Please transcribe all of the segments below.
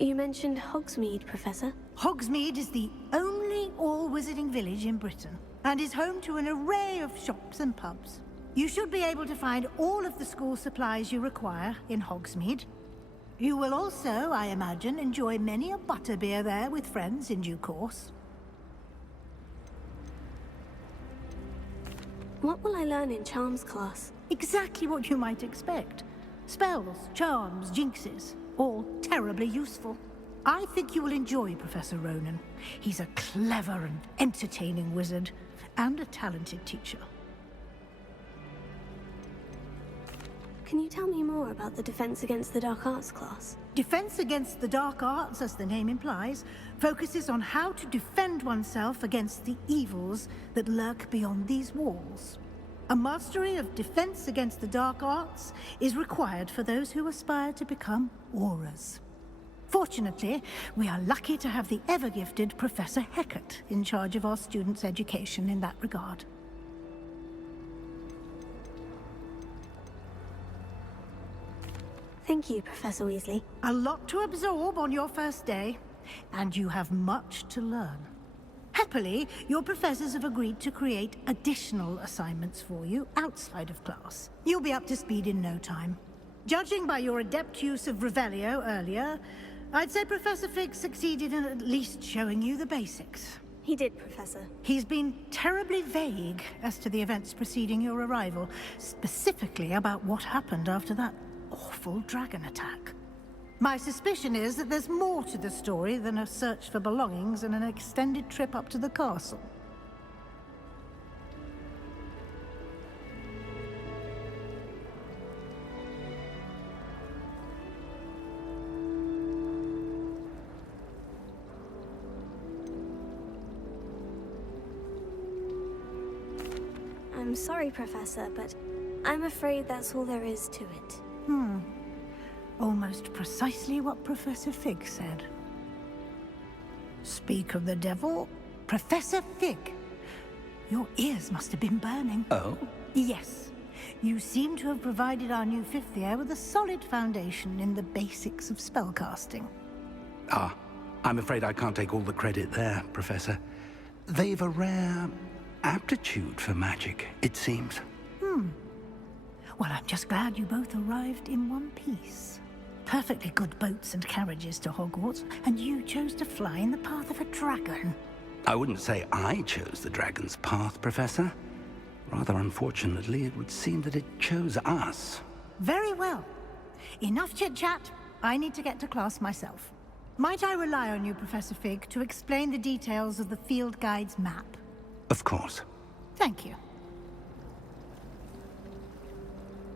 You mentioned Hogsmeade, Professor. Hogsmeade is the only all-wizarding village in Britain, and is home to an array of shops and pubs. You should be able to find all of the school supplies you require in Hogsmeade. You will also, I imagine, enjoy many a butterbeer there with friends in due course. What will I learn in Charms class? Exactly what you might expect. Spells, charms, jinxes, all terribly useful. I think you will enjoy Professor Ronan. He's a clever and entertaining wizard, and a talented teacher. Can you tell me more about the Defense Against the Dark Arts class? Defense Against the Dark Arts, as the name implies, focuses on how to defend oneself against the evils that lurk beyond these walls. A mastery of Defense Against the Dark Arts is required for those who aspire to become Aurors. Fortunately, we are lucky to have the ever-gifted Professor Hecat in charge of our students' education in that regard. Thank you, Professor Weasley. A lot to absorb on your first day, and you have much to learn. Happily, your professors have agreed to create additional assignments for you outside of class. You'll be up to speed in no time. Judging by your adept use of Revelio earlier, I'd say Professor Fig succeeded in at least showing you the basics. He did, Professor. He's been terribly vague as to the events preceding your arrival, specifically about what happened after that awful dragon attack. My suspicion is that there's more to the story than a search for belongings and an extended trip up to the castle. I'm sorry, Professor, but I'm afraid that's all there is to it. Almost precisely what Professor Fig said. Speak of the devil, Professor Fig. Your ears must have been burning. Oh? Yes. You seem to have provided our new fifth year with a solid foundation in the basics of spellcasting. Ah, I'm afraid I can't take all the credit there, Professor. They've a rare aptitude for magic, it seems. Well, I'm just glad you both arrived in one piece. Perfectly good boats and carriages to Hogwarts, and you chose to fly in the path of a dragon. I wouldn't say I chose the dragon's path, Professor. Rather unfortunately, it would seem that it chose us. Very well. Enough chit-chat. I need to get to class myself. Might I rely on you, Professor Fig, to explain the details of the field guide's map? Of course. Thank you.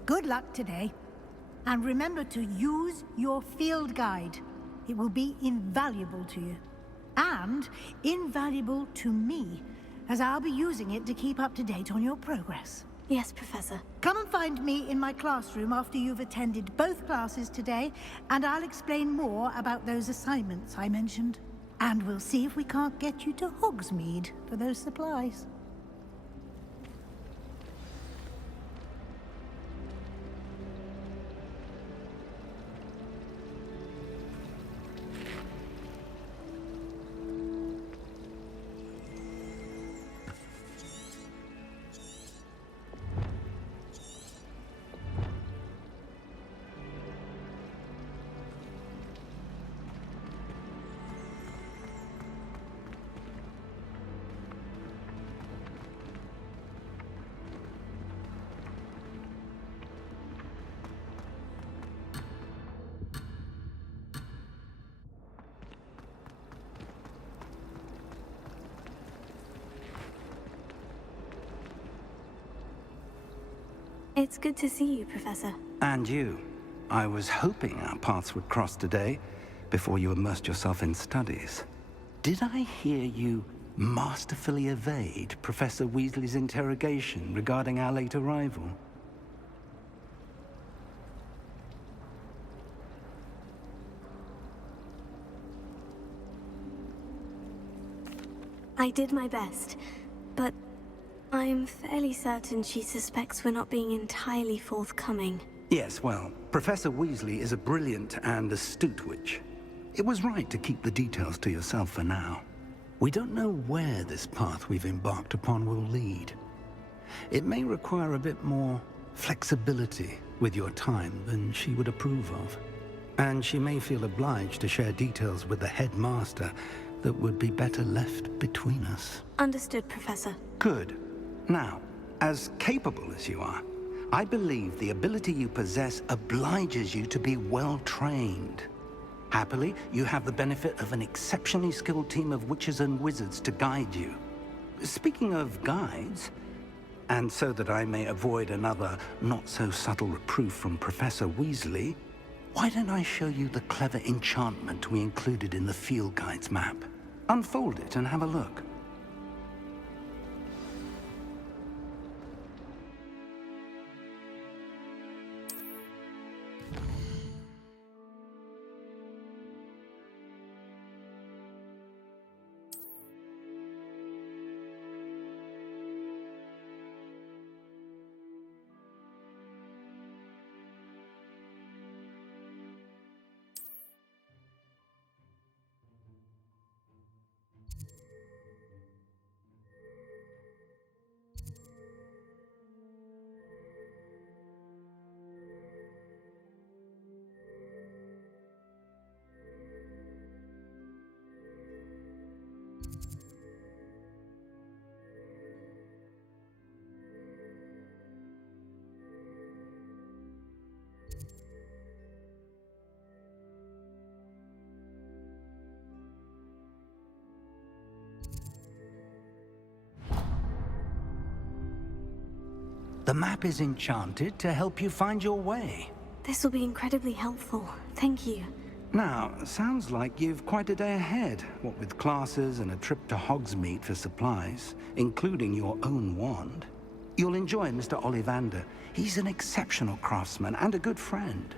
Good luck today. And remember to use your field guide. It will be invaluable to you. And invaluable to me, as I'll be using it to keep up to date on your progress. Yes, Professor. Come and find me in my classroom after you've attended both classes today, and I'll explain more about those assignments I mentioned. And we'll see if we can't get you to Hogsmeade for those supplies. It's good to see you, Professor. And you. I was hoping our paths would cross today, before you immersed yourself in studies. Did I hear you masterfully evade Professor Weasley's interrogation regarding our late arrival? I did my best, but I'm fairly certain she suspects we're not being entirely forthcoming. Yes, well, Professor Weasley is a brilliant and astute witch. It was right to keep the details to yourself for now. We don't know where this path we've embarked upon will lead. It may require a bit more flexibility with your time than she would approve of. And she may feel obliged to share details with the headmaster that would be better left between us. Understood, Professor. Good. Now, as capable as you are, I believe the ability you possess obliges you to be well trained. Happily, you have the benefit of an exceptionally skilled team of witches and wizards to guide you. Speaking of guides, and so that I may avoid another not-so-subtle reproof from Professor Weasley, why don't I show you the clever enchantment we included in the field guide's map? Unfold it and have a look. The map is enchanted to help you find your way. This will be incredibly helpful. Thank you. Now, sounds like you've quite a day ahead, what with classes and a trip to Hogsmeade for supplies, including your own wand. You'll enjoy Mr. Ollivander. He's an exceptional craftsman and a good friend.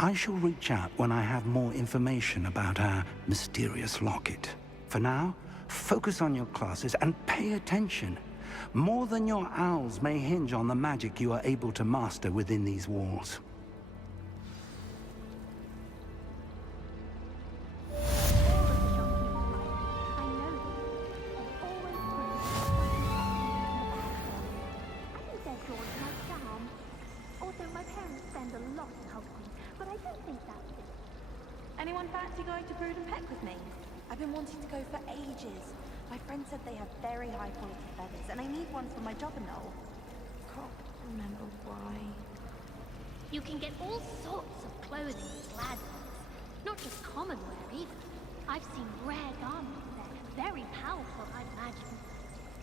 I shall reach out when I have more information about our mysterious locket. For now, focus on your classes and pay attention. More than your owls may hinge on the magic you are able to master within these walls. Anyone fancy going to Brood and Peck with me? I've been wanting to go for ages. My friend said they have very high quality feathers, and I need one for my juggernaut. Can't remember why. You can get all sorts of clothing at Gladwell's. Not just common wear either. I've seen rare garments there. Very powerful, I imagine.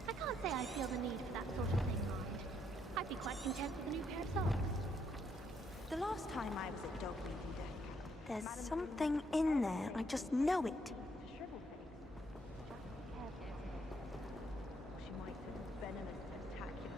I can't say I feel the need for that sort of thing, mind. I'd be quite content with a new pair of socks. The last time I was at dog reading day, there's something in there. I just know it. She might be venomous spectacular.